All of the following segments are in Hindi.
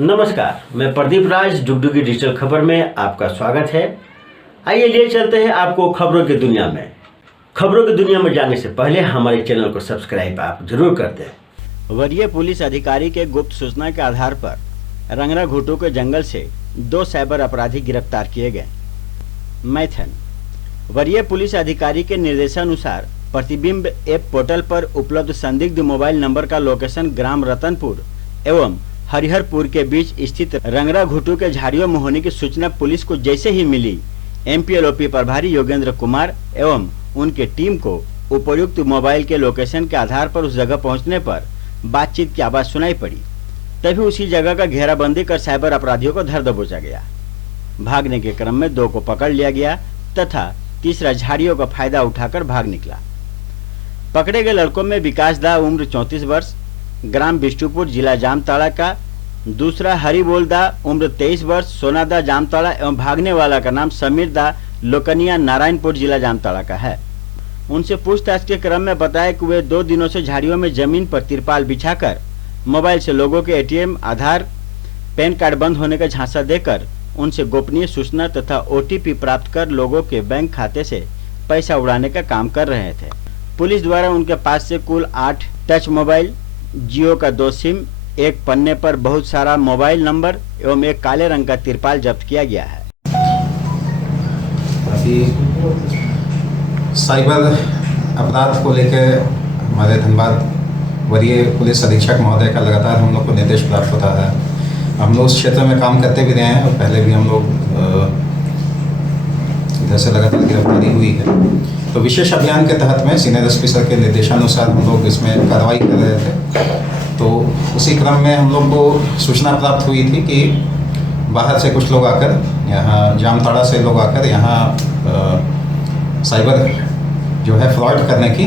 नमस्कार, मैं प्रदीप राज डुगडुगी डिजिटल खबर में आपका स्वागत है। आइए लिए चलते हैं आपको खबरों की दुनिया में। खबरों की दुनिया में जाने से पहले हमारे चैनल को सब्सक्राइब आप जरूर कर दें। वरीय पुलिस अधिकारी के गुप्त सूचना के आधार पर रंगरा घुटू के जंगल से 2 साइबर अपराधी गिरफ्तार किए गए। मैथन वरीय पुलिस अधिकारी के निर्देशानुसार प्रतिबिंब ऐप पोर्टल पर उपलब्ध संदिग्ध मोबाइल नंबर का लोकेशन ग्राम रतनपुर एवं हरिहरपुर के बीच स्थित रंगरा घुटू के झाड़ियों में होने की सूचना पुलिस को जैसे ही मिली, एमपीएलओपी प्रभारी योगेंद्र कुमार एवं उनके टीम को उपयुक्त मोबाइल के लोकेशन के आधार पर उस जगह पहुंचने पर बातचीत की आवाज सुनाई पड़ी। तभी उसी जगह का घेराबंदी कर साइबर अपराधियों को धर दबोचा गया। भागने के क्रम में 2 को पकड़ लिया गया तथा तीसरा झाड़ियों का फायदा उठाकर भाग निकला। पकड़े गए लड़कों में विकास दा उम्र 34 वर्ष, ग्राम बिष्टुपुर, जिला जामताड़ा का। दूसरा हरिबोल दा उम्र 23 वर्ष, सोनादा जामताड़ा एवं भागने वाला का नाम समीर दा लोकनिया नारायणपुर, जिला जामताड़ा का है। उनसे पूछताछ के क्रम में बताया कि वे 2 दिनों से झाड़ियों में जमीन पर तिरपाल बिछाकर मोबाइल से लोगों के एटीएम, आधार, पैन कार्ड बंद होने का झांसा देकर उनसे गोपनीय सूचना तथा ओटीपी प्राप्त कर लोगों के बैंक खाते से पैसा उड़ाने का काम कर रहे थे। पुलिस द्वारा उनके पास से कुल 8 टच मोबाइल, जियो का 2 सिम, एक पन्ने पर बहुत सारा मोबाइल नंबर एवं एक काले रंग का तिरपाल जब्त किया गया है। अभी साइबर अपराध को लेकर हमारे धनबाद वरीय पुलिस अधीक्षक महोदय का लगातार हम लोग को निर्देश प्राप्त होता है। हम लोग उस क्षेत्र में काम करते भी रहे हैं और पहले भी हम लोग इधर से लगातार गिरफ्तारी हुई है। तो विशेष अभियान के तहत में सीनियर एसपी सर के निर्देशानुसार हम लोग इसमें कार्रवाई कर रहे थे। तो उसी क्रम में हम लोग को सूचना प्राप्त हुई थी कि बाहर से कुछ लोग आकर यहाँ जामताड़ा से लोग आकर यहाँ साइबर जो है फ्रॉड करने की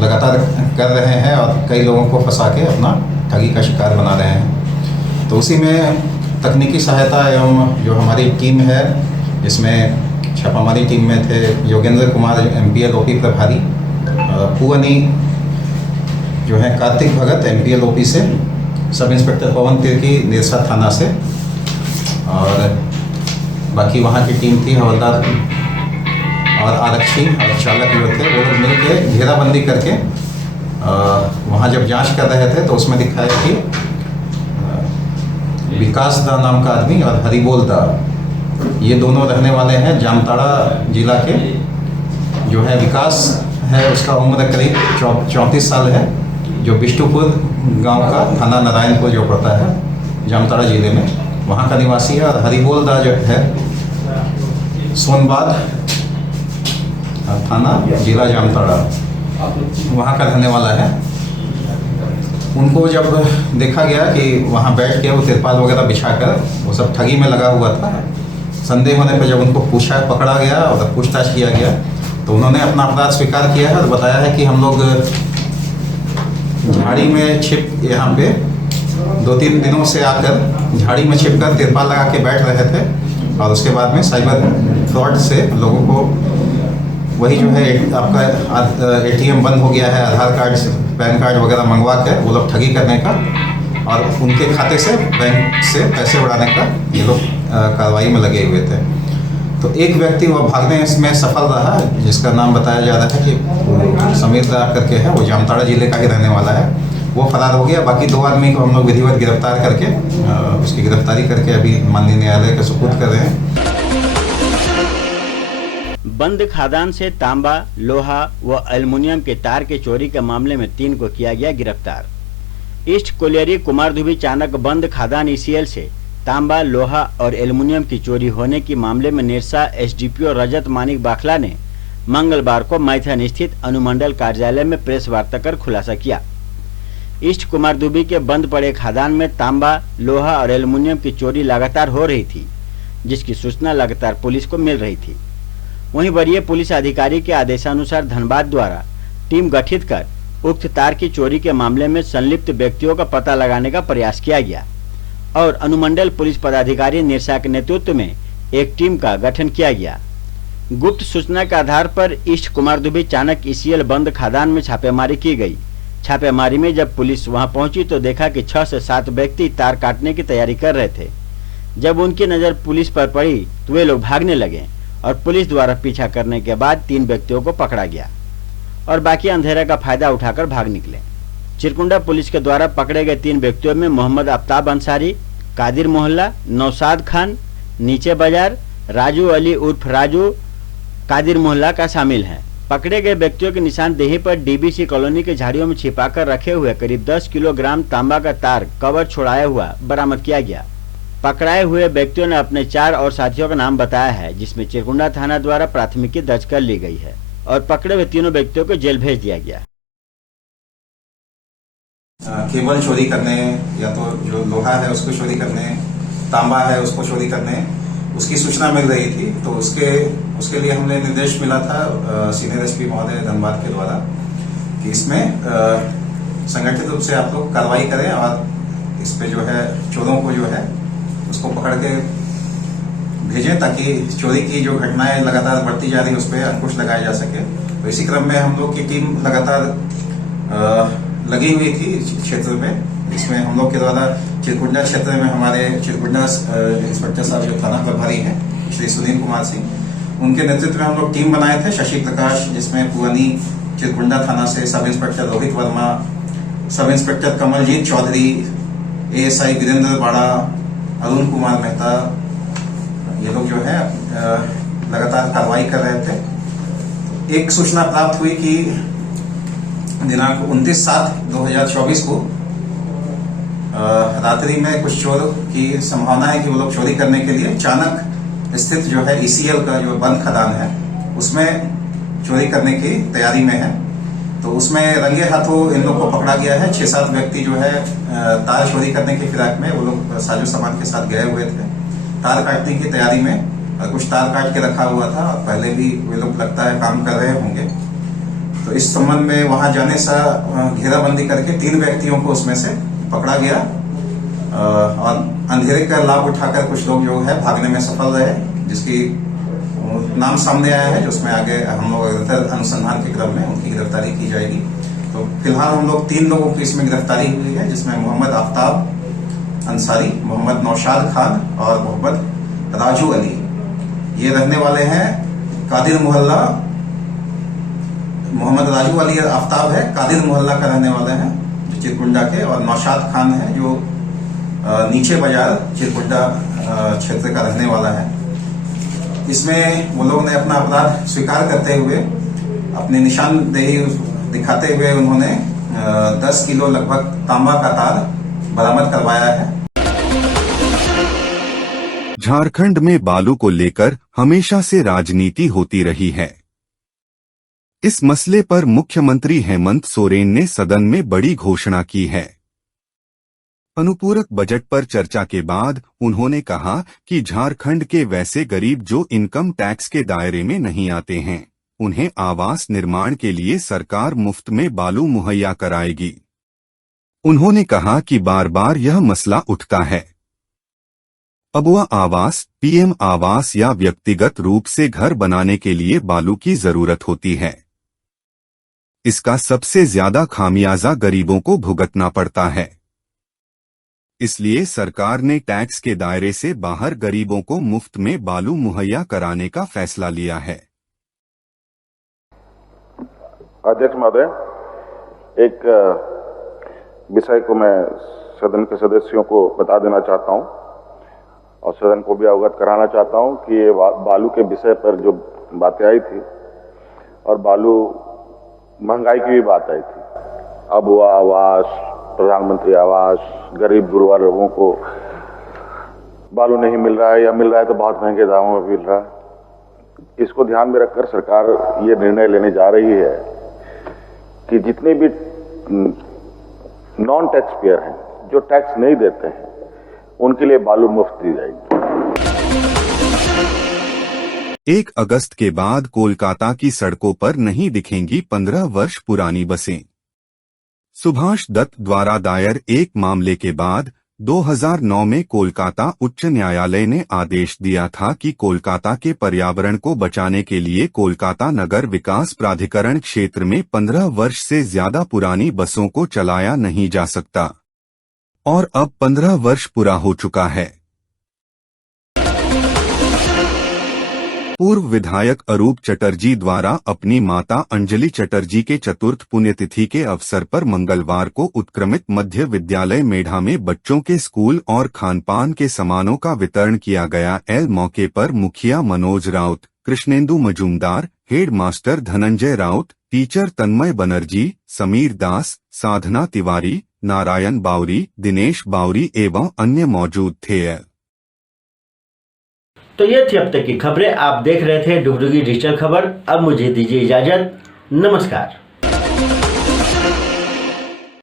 लगातार कर रहे हैं और कई लोगों को फंसा के अपना ठगी का शिकार बना रहे हैं। तो उसी में तकनीकी सहायता एवं जो हमारी टीम है, इसमें छापामारी टीम में थे योगेंद्र कुमार एमपीएलओपी प्रभारी, पुवनी जो है कार्तिक भगत एमपीएलओपी से, सब इंस्पेक्टर पवन तिर्की निरसा थाना से, और बाकी वहाँ की टीम थी हवलदार और आरक्षी और चालक जो थे, वो लोग मिल के घेराबंदी करके वहाँ जब जांच कर रहे थे तो उसमें दिखाया कि विकास दा नाम का आदमी और हरिबोल दा, ये दोनों रहने वाले हैं जामताड़ा जिला के। जो है विकास है, उसका उम्र करीब 34 साल है, जो बिष्टुपुर गांव का थाना नारायणपुर जो पड़ता है जामताड़ा जिले में, वहाँ का निवासी है। और हरिबोल दा जो है सोनबाद थाना जिला जामताड़ा, वहाँ का रहने वाला है। उनको जब देखा गया कि वहाँ बैठ के वो तिरपाल वगैरह बिछाकर वो सब ठगी में लगा हुआ था, संदेह होने पर जब उनको पकड़ा गया और पूछताछ किया गया तो उन्होंने अपना अपराध स्वीकार किया है और बताया है कि हम लोग झाड़ी में छिप यहाँ पे 2-3 दिनों से आकर झाड़ी में छिपकर तिरपाल लगा के बैठ रहे थे और उसके बाद में साइबर फ्रॉड से लोगों को वही जो है आपका एटीएम बंद हो गया है, आधार कार्ड, पैन कार्ड वगैरह मंगवा कर वो लोग ठगी करने का और उनके खाते से बैंक से पैसे उड़ाने का ये लोग कार्रवाई में लगे हुए थे। तो एक व्यक्ति वह भागने में सफल रहा, जिसका नाम बताया जा रहा है कि समीर दा करके है, वो जामताड़ा जिले का ही रहने वाला है, वो फरार हो गया। बाकी 2 आदमी को हम लोग विधिवत गिरफ्तार करके उसकी गिरफ्तारी करके अभी माननीय न्यायालय के सुपुर्द कर रहे हैं। बंद खादान से तांबा, लोहा व एल्युमिनियम के तार के चोरी के मामले में 3 को किया गया गिरफ्तार। ईस्ट कोलियरी कुमारधुबी चाणक बंद खादान ईसीएल से तांबा, लोहा और एल्युमिनियम की चोरी होने की मामले में निरसा एसडीपीओ रजत मानिक बाखला ने मंगलवार को मैथन स्थित अनुमंडल कार्यालय में प्रेस वार्ता कर खुलासा किया। ईस्ट कुमारधुबी के बंद पड़े खादान में तांबा, लोहा और एल्युमिनियम की चोरी लगातार हो रही थी, जिसकी सूचना लगातार पुलिस को मिल रही थी। वहीं वरीय पुलिस अधिकारी के आदेशानुसार धनबाद द्वारा टीम गठित कर उक्त तार की चोरी के मामले में संलिप्त व्यक्तियों का पता लगाने का प्रयास किया गया और अनुमंडल पुलिस पदाधिकारी निरसा के नेतृत्व में एक टीम का गठन किया गया। गुप्त सूचना के आधार पर ईस्ट कुमारधुबी चाणक ईसीएल बंद खादान में छापेमारी की गई। छापेमारी में जब पुलिस वहां पहुंची तो देखा कि 6 से 7 व्यक्ति तार काटने की तैयारी कर रहे थे। जब उनकी नजर पुलिस पर पड़ी तो वे लोग भागने लगे और पुलिस द्वारा पीछा करने के बाद 3 व्यक्तियों को पकड़ा गया और बाकी अंधेरे का फायदा उठाकर भाग निकले। चिरकुंडा पुलिस के द्वारा पकड़े गए 3 व्यक्तियों में मोहम्मद आफ्ताब अंसारी, कादिर मोहल्ला, नौशाद खान, नीचे बाजार, राजू अली उर्फ राजू कादिर मोहल्ला का शामिल है। पकड़े गए व्यक्तियों की निशानदेही पर डीबीसी कॉलोनी के झाड़ियों में छिपाकर रखे हुए करीब 10 किलोग्राम तांबा का तार कवर छुड़ाया हुआ बरामद किया गया। पकड़ाए हुए व्यक्तियों ने अपने 4 और साथियों का नाम बताया है, जिसमें चिरकुंडा थाना द्वारा प्राथमिकी दर्ज कर ली गई है और पकड़े हुए तीनों व्यक्तियों को जेल भेज दिया गया। केबल चोरी करने या तो जो लोहा है उसको चोरी करने, तांबा है उसको चोरी करने, उसकी सूचना मिल रही थी। तो उसके लिए हमने निर्देश मिला था सीनियर एसपी महोदय धनबाद के द्वारा कि इसमें संगठित रूप से आप लोग कार्रवाई करें और इस पे जो है चोरों को जो है उसको पकड़ के भेजें ताकि चोरी की जो घटनाएं लगातार बढ़ती जा रही उस पर अंकुश लगाया जा सके। तो इसी क्रम में हम लोग की टीम लगातार लगी हुई थी क्षेत्र में, जिसमें हम लोग के द्वारा चिरकुंडा क्षेत्र में हमारे चिरकुंडा इंस्पेक्टर साहब जो थाना प्रभारी हैं श्री सुनील कुमार सिंह, उनके नेतृत्व में हम लोग टीम बनाए थे। शशि प्रकाश, जिसमें पुरानी चिरकुंडा थाना से sub inspector Rohit Verma, sub inspector Kamaljeet Chaudhary, ASI Virendra Bara, Arun Kumar Mehta, ये लोग जो है लगातार कार्रवाई कर रहे थे। एक सूचना प्राप्त हुई कि दिनांक 29/7/2024 को रात्रि में कुछ चोर की संभावना है कि वो लोग चोरी करने के लिए चाणक स्थित जो है ईसीएल का जो बंद खदान है उसमें चोरी करने की तैयारी में है। तो उसमें रंगे हाथों इन लोग को पकड़ा गया है। 6-7 व्यक्ति जो है तार चोरी करने की फिराक में वो लोग साजो सामान के साथ गए हुए थे तार काटने की तैयारी में, और कुछ तार काट के रखा हुआ था और पहले भी वे लोग लगता है काम कर रहे होंगे। तो इस संबंध में वहां जाने से घेराबंदी करके 3 व्यक्तियों को उसमें से पकड़ा गया और अंधेरे का लाभ उठाकर कुछ लोग जो है भागने में सफल रहे, जिसकी नाम सामने आया है, जिसमें आगे हम लोग अनुसंधान के क्रम में उनकी गिरफ्तारी की जाएगी। तो फिलहाल हम लोग 3 लोगों की इसमें गिरफ्तारी हुई है, जिसमें मोहम्मद आफ्ताब अंसारी, मोहम्मद नौशाद खान और मोहम्मद राजू अली। ये रहने वाले हैं कादिर मोहल्ला। मोहम्मद राजू अली आफ्ताब है, कादिर मोहल्ला का रहने वाले हैं जो चिरकुंडा के, और नौशाद खान है जो नीचे बाजार चिरकुंडा क्षेत्र का रहने वाला है। इसमें वो लोग ने अपना अपराध स्वीकार करते हुए अपनी निशानदेही दिखाते हुए उन्होंने 10 किलो लगभग तांबा का तार बरामद करवाया है। झारखंड में बालू को लेकर हमेशा से राजनीति होती रही है। इस मसले पर मुख्यमंत्री हेमंत सोरेन ने सदन में बड़ी घोषणा की है। अनुपूरक बजट पर चर्चा के बाद उन्होंने कहा कि झारखंड के वैसे गरीब जो इनकम टैक्स के दायरे में नहीं आते हैं, उन्हें आवास निर्माण के लिए सरकार मुफ्त में बालू मुहैया कराएगी। उन्होंने कहा कि बार बार यह मसला उठता है। अबुआ आवास, पीएम आवास या व्यक्तिगत रूप से घर बनाने के लिए बालू की जरूरत होती है। इसका सबसे ज्यादा खामियाजा गरीबों को भुगतना पड़ता है। इसलिए सरकार ने टैक्स के दायरे से बाहर गरीबों को मुफ्त में बालू मुहैया कराने का फैसला लिया है। अध्यक्ष महोदय, एक विषय को मैं सदन के सदस्यों को बता देना चाहता हूं और सदन को भी अवगत कराना चाहता हूं कि ये बालू के विषय पर जो बातें आई थी और बालू महंगाई की भी बात आई थी। अब वो आवास, प्रधानमंत्री आवास, गरीब गुरबा लोगों को बालू नहीं मिल रहा है या मिल रहा है तो बहुत महंगे दामों में मिल रहा है। इसको ध्यान में रखकर सरकार ये निर्णय लेने जा रही है कि जितने भी नॉन टैक्स पेयर हैं, जो टैक्स नहीं देते हैं, उनके लिए बालू मुफ्त दी जाएगी। 1 अगस्त के बाद कोलकाता की सड़कों पर नहीं दिखेंगी 15 वर्ष पुरानी बसें। सुभाष दत्त द्वारा दायर एक मामले के बाद 2009 में कोलकाता उच्च न्यायालय ने आदेश दिया था कि कोलकाता के पर्यावरण को बचाने के लिए कोलकाता नगर विकास प्राधिकरण क्षेत्र में 15 वर्ष से ज्यादा पुरानी बसों को चलाया नहीं जा सकता, और अब 15 वर्ष पूरा हो चुका है। पूर्व विधायक अरूप चटर्जी द्वारा अपनी माता अंजलि चटर्जी के चतुर्थ पुण्यतिथि के अवसर पर मंगलवार को उत्क्रमित मध्य विद्यालय मेढा में बच्चों के स्कूल और खानपान के सामानों का वितरण किया गया। मौके पर मुखिया Manoj Raut, Krishnendu Majumdar, head master Dhananjay Raut, teacher Tanmay Banerjee, Samir Das, Sadhana Tiwari, Narayan Bawri, Dinesh Bawri एवं अन्य मौजूद थे। तो ये थी अब तक की खबरें। आप देख रहे थे डुगडुगी डिजिटल खबर। अब मुझे दीजिए इजाजत। नमस्कार।